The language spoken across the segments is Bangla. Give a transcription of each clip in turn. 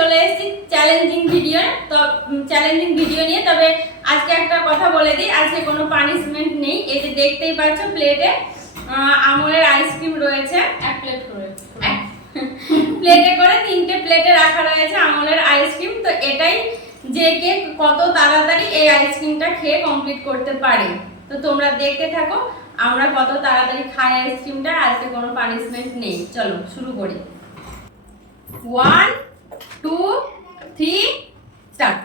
চলে এসেছি চ্যালেঞ্জিং ভিডিও। তো চ্যালেঞ্জিং ভিডিও নিয়ে, তবে আজকে একটা কথা বলে দিই, আজকে কোনো পানিশমেন্ট নেই। এই যে দেখতেই পাচ্ছ প্লেটে আমুলের আইসক্রিম রয়েছে, এক প্লেট করে প্লেটে করে 3টে প্লেটে রাখা রয়েছে আমুলের আইসক্রিম। তো এটাই যে কে কত তাড়াতাড়ি এই আইসক্রিমটা খেয়ে কমপ্লিট করতে পারে। তো তোমরা দেখতে থাকো আমরা কত তাড়াতাড়ি খাই আইসক্রিমটা। আজকে কোনো পানিশমেন্ট নেই, চলো শুরু করি। 1 2 3 স্টার্ট।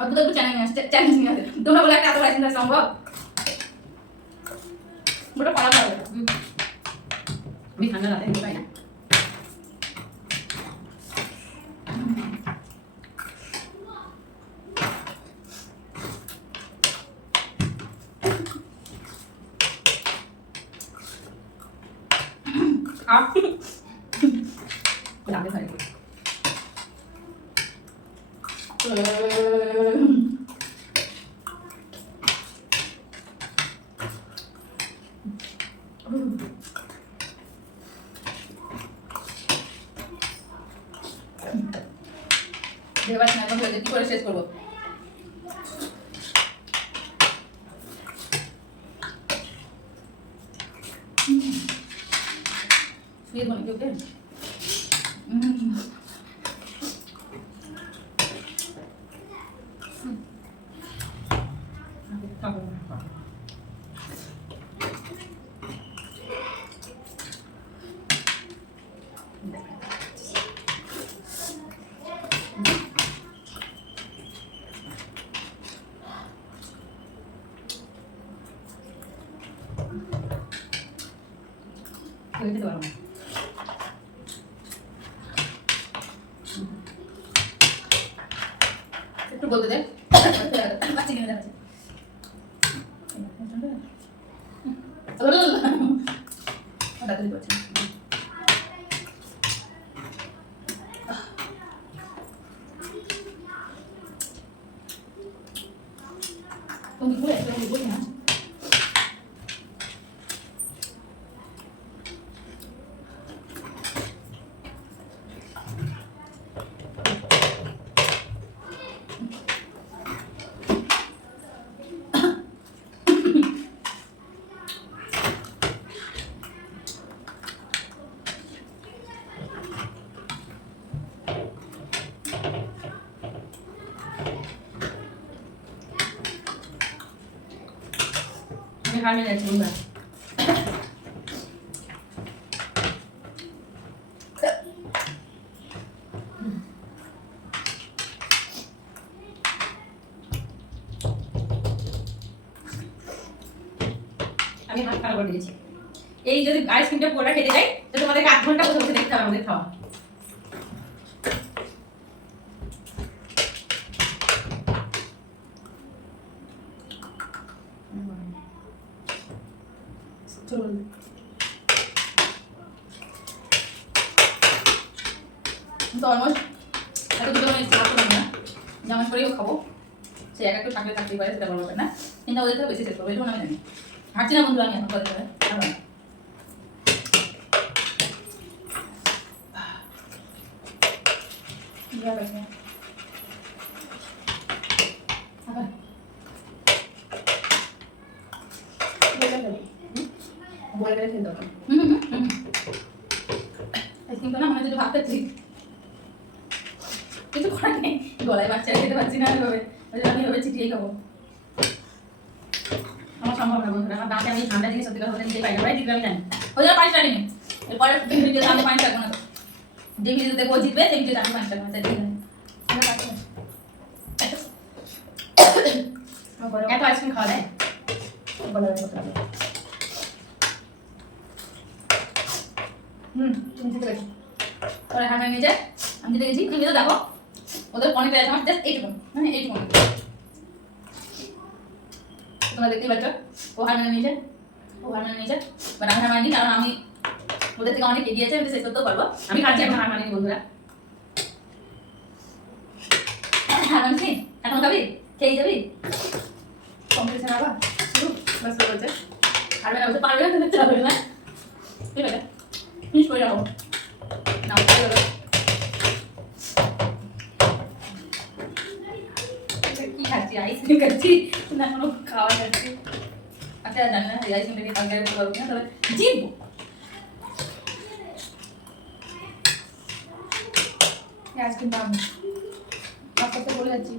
অদ্ভুত অদ্ভুত চ্যালেঞ্জিং আছে। তোমরা বলে একটা এত রাইসিং সম্ভব? ওটা পারা যাবে। আমি ঠান্ডা রাতে খেতে পাই না। রাতে খাই। দেবার না এখন কি করে শেষ করব? শুয়ে বলি ওকে। খেতে পারবো না। একটু বলতে দে। বাচ্চা কিনে দেখাচ্ছে। ওটা তুই করছিস। তুমি ঘুরে তুমি বলি না। আমি হার মেনে যাচ্ছি বন্ধুরা। আমি হাত খারাপ করে দিয়েছি। এই যদি আইসক্রিমটা পুরোটা খেতে যাই তো তোমাদেরকে 8 ঘন্টা বসে বসে দেখতে হবে আমাদের খাওয়া। তো অলমোস্ট এত দুটো মানে ইচ্ছা করলাম না জামাই করেও খাবো। সে এক একটু থাকলে থাকতেই পারে, সেটা বড় ব্যাপার না, কিন্তু ওদের থেকে বেশি শেষ করবো এটুকু আমি জানি। হাঁটছি না বন্ধু আমি এখন করে দেবে বলে গেলে খেলতে হবে। কিন্তু না মনে হচ্ছে ভাবতেছি কিছু করার নেই, গলায় বাচ্চা খেতে পারছি না এভাবে, আমি এভাবে চিটিয়ে খাবো। আমার সম্ভব না বন্ধুরা, আমার দাঁতে আমি ঠান্ডা জিনিস সত্যি কথা বলতে নিতে পাই না, ভাই আমি জানি ওই জন্য পানিটা নিই। এরপরে ভিডিওতে আমি পানি থাকবো না, তো যে ভিডিওতে দেখবো জিতবে সেই ভিডিওতে আমি পানি থাকবো না। এত আইসক্রিম খাওয়া যায় তুমি জিতে গেছো। পরে হার নিয়ে যায়, আমি জিতে গেছি। তুমি তো দেখো ওদের অনেকটা আছে, আমার জাস্ট এইটুকু, মানে এইটুকু তোমরা দেখতেই পাচ্ছ। ও হার নিয়ে যায়, ও হার নিয়ে যায়, বাট আমি হার মানিনি, কারণ আমি ওদের থেকে অনেক এগিয়ে আছে, আমি শেষ করতেও পারবো। আমি খাচ্ছি, এখন হার মানিনি বন্ধুরা। হার মানছি, এখন খাবি, খেয়ে যাবি কম্পিটিশন আবার। ব্যস্ত করছে পারবে না বলছে পারবে না তুমি চাবে না ঠিক আছে ফিনিশ করে যাবো না কি খাচ্ছি আইসক্রিম খাচ্ছি না কোনো খাওয়া খাচ্ছি আচ্ছা জানি না আইসক্রিম থেকে কালকে করতে পারবো না তবে জিতবো আইসক্রিম পাবো আস্তে বলে যাচ্ছি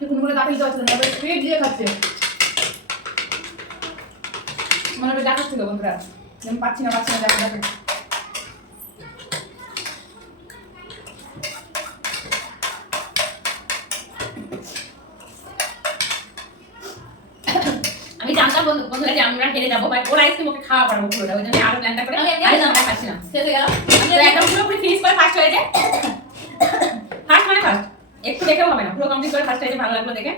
কোনো বলে দেখা দিতে পারছে না পেট দিয়ে খাচ্ছে মনে হয় দেখাচ্ছিল বন্ধুরা আমি পাচ্ছি না দেখা দেখো আমি জানতাম বন্ধুরা যে আমরা হেরে যাবো বাট ওর আইসক্রিম ওকে খাওয়া পারবো পুরোটা ওই জন্য আরো প্ল্যানটা করে আমরা খাচ্ছিলাম শেষ হয়ে গেল একদম পুরোপুরি ফিনিশ করে ফার্স্ট হয়েছে ফার্স্ট মানে ফার্স্ট একটু দেখেও হবে না পুরো কমপ্লিট করে ফার্স্ট হয়েছে ভালো লাগলো দেখে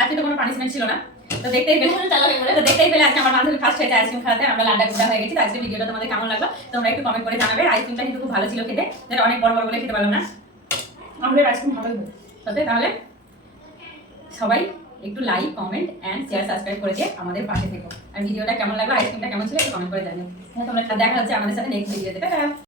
আজকে তো কোনো পানিশমেন্ট ছিল না তো দেখতেই পেলে আজকে আমার বান্ধবী ফার্স্ট হয়েছে আইসক্রিম খাওয়াতে আমরা লাড্ডা গুড্ডা হয়ে গেছি আজকে ভিডিওটা তোমাদের কেমন লাগলো তোমরা একটু কমেন্ট করে জানাবে আইসক্রিমটা কিন্তু খুব ভালো ছিল খেতে যেটা অনেক বড় বড় বলে খেতে পারলাম না আমাদের আইসক্রিম ভালোই হয় সাথে তাহলে সবাই একটু like comment and share subscribe করে দিয়ে আমাদের পাশে থেকো আর ভিডিওটা কেমন লাগলো আইসক্রিমটা কেমন ছিল একটু কমেন্ট করে জানিও তোমরা দেখা হচ্ছে আমাদের সাথে নেক্সট ভিডিওতে টাটা।